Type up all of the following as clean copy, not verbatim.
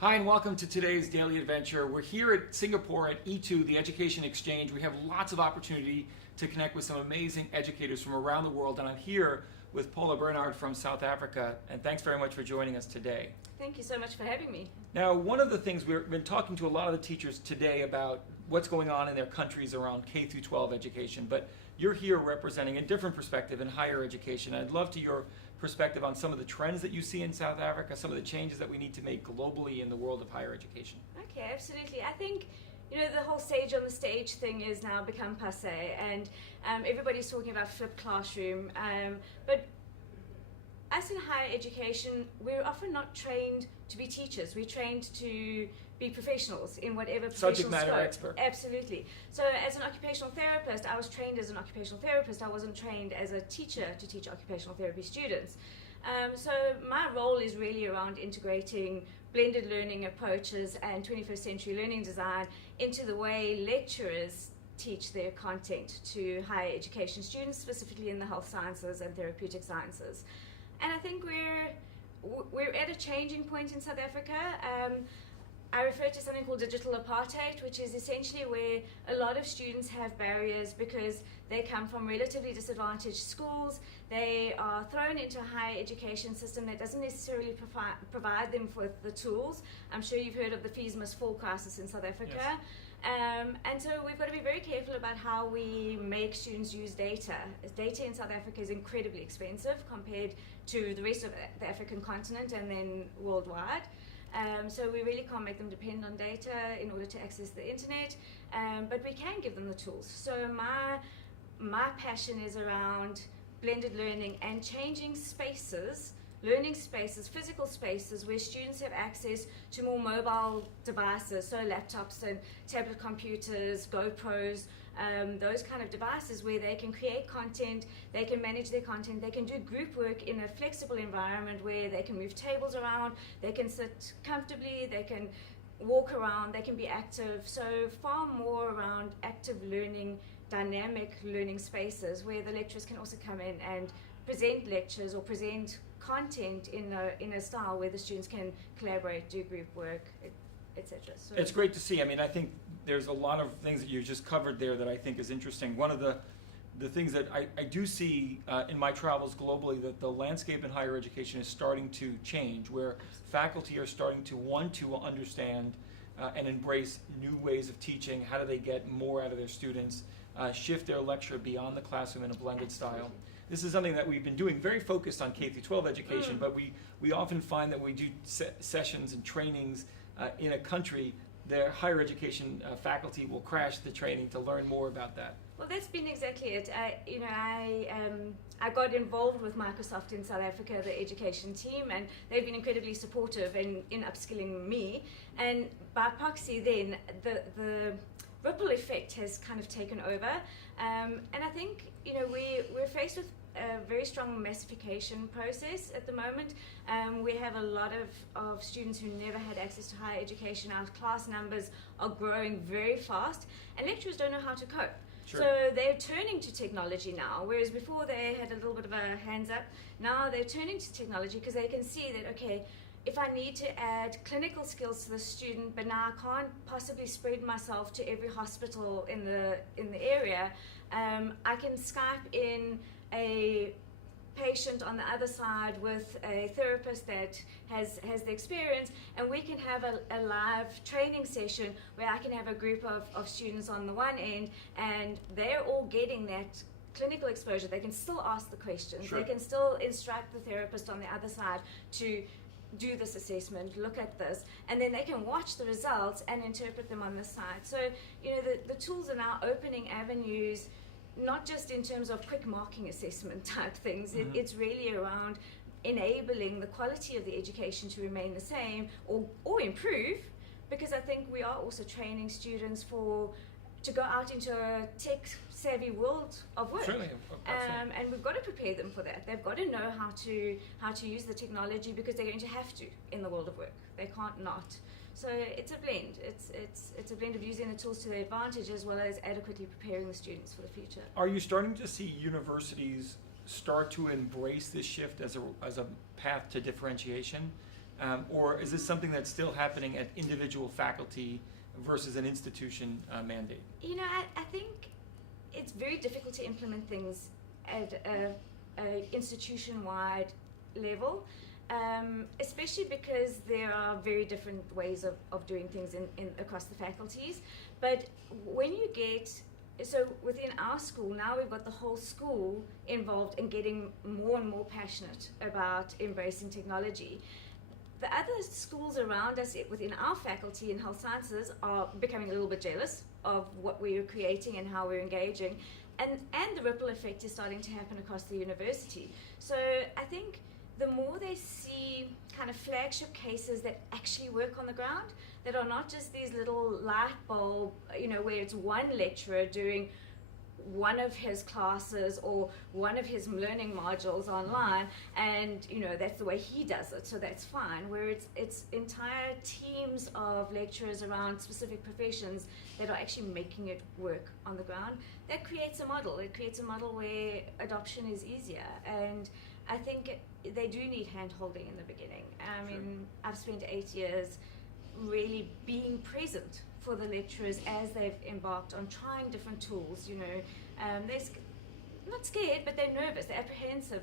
Hi and welcome to today's Daily Adventure. We're here at Singapore at E2, the Education Exchange. We have lots of opportunity to connect with some amazing educators from around the world, and I'm here with Paula Barnard from South Africa, and thanks very much for joining us today. Thank you so much for having me. Now, one of the things we've been talking to a lot of the teachers today about what's going on in their countries around K through 12 education, but you're here representing a different perspective in higher education. I'd love to your perspective on some of the trends that you see in South Africa, some of the changes that we need to make globally in the world of higher education. Okay, absolutely. I think, the whole sage on the stage thing is now become passé, and everybody's talking about flipped classroom, but us in higher education, we're often not trained to be teachers. We're trained to be professionals in whatever professional Subject matter expert. Absolutely. So as an occupational therapist, I was trained as an occupational therapist. I wasn't trained as a teacher to teach occupational therapy students. So my role is really around integrating blended learning approaches and 21st century learning design into the way lecturers teach their content to higher education students, specifically in the health sciences and therapeutic sciences. And I think we're at a changing point in South Africa. I refer to something called digital apartheid, which is essentially where a lot of students have barriers because they come from relatively disadvantaged schools. They are thrown into a higher education system that doesn't necessarily provide them with the tools. I'm sure you've heard of the fees must fall crisis in South Africa. Yes. And so we've got to be very careful about how we make students use data. Data in South Africa is incredibly expensive compared to the rest of the African continent and then worldwide. So we really can't make them depend on data in order to access the internet, but we can give them the tools. So my passion is around blended learning and changing spaces, learning spaces, physical spaces where students have access to more mobile devices, so laptops and tablet computers, GoPros, those kind of devices where they can create content, they can manage their content, they can do group work in a flexible environment where they can move tables around, they can sit comfortably, they can walk around, they can be active. So far more around active learning, dynamic learning spaces where the lecturers can also come in and present lectures or present content in a style where the students can collaborate, do group work, etc. So it's great to see. I think there's a lot of things that you just covered there that I think is interesting. One of the things that I do see in my travels globally, that the landscape in higher education is starting to change, where faculty are starting to want to understand and embrace new ways of teaching. How do they get more out of their students, shift their lecture beyond the classroom in a blended style. This is something that we've been doing, very focused on K through 12 education, but we often find that when we do sessions and trainings in a country, their higher education faculty will crash the training to learn more about that. Well, that's been exactly it. I got involved with Microsoft in South Africa, the education team, and they've been incredibly supportive in upskilling me. And by proxy, then the ripple effect has kind of taken over. And I think we're faced with a very strong massification process at the moment. We have a lot of students who never had access to higher education. Our class numbers are growing very fast, and lecturers don't know how to cope. Sure. So they're turning to technology now, whereas before they had a little bit of a hands up. Now they're turning to technology because they can see that, okay, if I need to add clinical skills to the student, but now I can't possibly spread myself to every hospital in the area, I can Skype in a patient on the other side with a therapist that has the experience, and we can have a live training session where I can have a group of students on the one end, and they're all getting that clinical exposure. They can still ask the questions. Sure. They can still instruct the therapist on the other side to do this assessment, look at this, and then they can watch the results and interpret them on the side. So, the tools are now opening avenues, not just in terms of quick marking assessment type things. It's really around enabling the quality of the education to remain the same or improve, because I think we are also training students to go out into a tech-savvy world of work. Certainly, and we've got to prepare them for that. They've got to know how to use the technology because they're going to have to in the world of work. They can't not. So it's a blend. It's a blend of using the tools to their advantage as well as adequately preparing the students for the future. Are you starting to see universities start to embrace this shift as a path to differentiation? Or is this something that's still happening at individual faculty versus an institution mandate? You know, I think it's very difficult to implement things at a institution-wide level, especially because there are very different ways of doing things across the faculties. But when you get, so within our school, now we've got the whole school involved in getting more and more passionate about embracing technology. The other schools around us within our faculty in health sciences are becoming a little bit jealous of what we're creating and how we're engaging. And the ripple effect is starting to happen across the university. So I think the more they see kind of flagship cases that actually work on the ground, that are not just these little light bulb, where it's one lecturer doing one of his classes or one of his learning modules online, and that's the way he does it, so that's fine, where it's entire teams of lecturers around specific professions that are actually making it work on the ground. That creates a model. It creates a model where adoption is easier, and I think they do need hand-holding in the beginning. I mean, I've spent 8 years really being present for the lecturers as they've embarked on trying different tools. They're not scared, but they're nervous, they're apprehensive.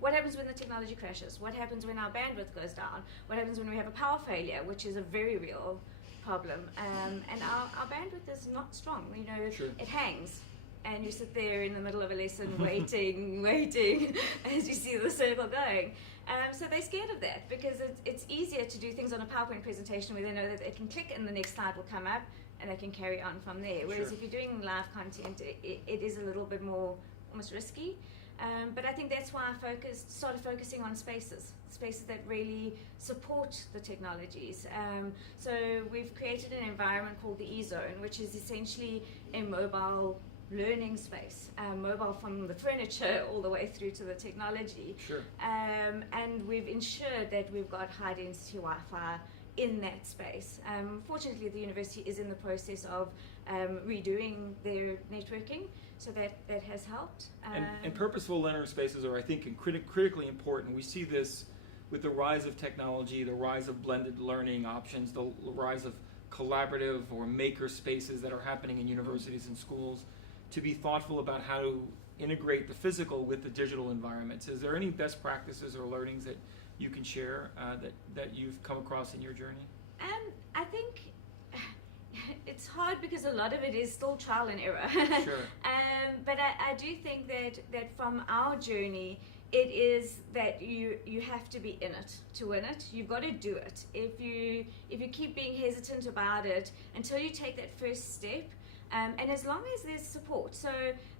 What happens when the technology crashes? What happens when our bandwidth goes down? What happens when we have a power failure, which is a very real problem? And our bandwidth is not strong. It hangs. And you sit there in the middle of a lesson waiting as you see the circle going. So they're scared of that because it's easier to do things on a PowerPoint presentation where they know that they can click and the next slide will come up and they can carry on from there. Whereas if you're doing live content, it is a little bit more almost risky. But I think that's why I started focusing on spaces that really support the technologies. So we've created an environment called the E-Zone, which is essentially a mobile learning space, mobile from the furniture all the way through to the technology. And we've ensured that we've got high density Wi-Fi in that space. Fortunately, the university is in the process of redoing their networking, so that has helped. And purposeful learner spaces are, I think, critically important. We see this with the rise of technology, the rise of blended learning options, the rise of collaborative or maker spaces that are happening in universities and schools, to be thoughtful about how to integrate the physical with the digital environments. Is there any best practices or learnings that you can share that you've come across in your journey? I think it's hard because a lot of it is still trial and error. But I do think that from our journey, it is that you have to be in it to win it. You've got to do it. If you keep being hesitant about it until you take that first step, and as long as there's support. So,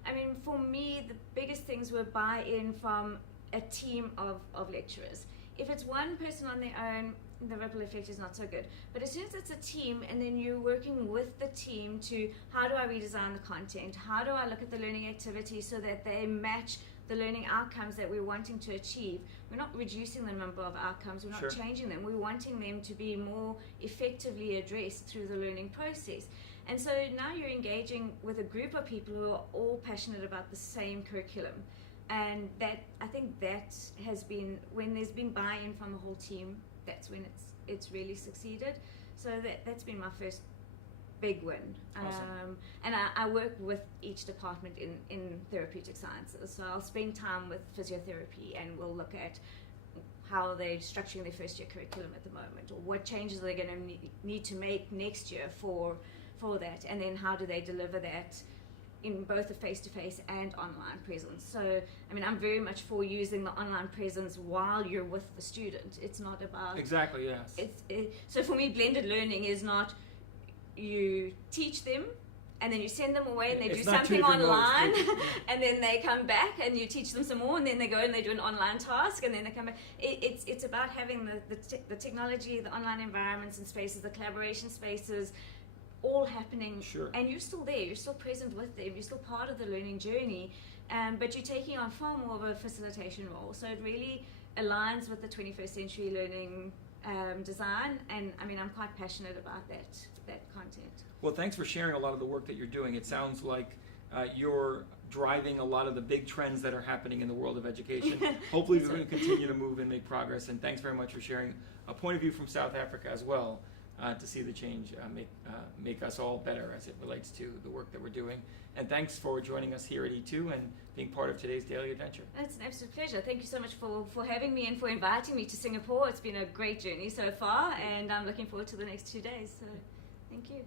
I mean, for me, the biggest things were buy-in from a team of lecturers. If it's one person on their own, the ripple effect is not so good. But as soon as it's a team, and then you're working with the team to, how do I redesign the content? How do I look at the learning activities so that they match the learning outcomes that we're wanting to achieve? We're not reducing the number of outcomes, we're not changing them. We're wanting them to be more effectively addressed through the learning process. And so now you're engaging with a group of people who are all passionate about the same curriculum. And that, I think that has been, when there's been buy-in from the whole team, that's when it's really succeeded. So that's been my first big win. Awesome. And I work with each department in therapeutic sciences. So I'll spend time with physiotherapy and we'll look at how they're structuring their first year curriculum at the moment, or what changes they're going to need to make next year for that, and then how do they deliver that in both the face-to-face and online presence. So, I mean, I'm very much for using the online presence while you're with the student. It's not about... Exactly, yes. So for me, blended learning is not you teach them and then you send them away and they do something online and then they come back and you teach them some more and then they go and they do an online task and then they come back. It's about having the technology, the online environments and spaces, the collaboration spaces, all happening, and you're still there, you're still present with them, you're still part of the learning journey, but you're taking on far more of a facilitation role. So it really aligns with the 21st century learning design, and I mean, I'm quite passionate about that content. Well, thanks for sharing a lot of the work that you're doing. It sounds like you're driving a lot of the big trends that are happening in the world of education. Hopefully we're going to continue to move and make progress, and thanks very much for sharing a point of view from South Africa as well, to see the change make us all better as it relates to the work that we're doing. And thanks for joining us here at E2 and being part of today's Daily Adventure. It's an absolute pleasure. Thank you so much for having me and for inviting me to Singapore. It's been a great journey so far, and I'm looking forward to the next 2 days. So thank you.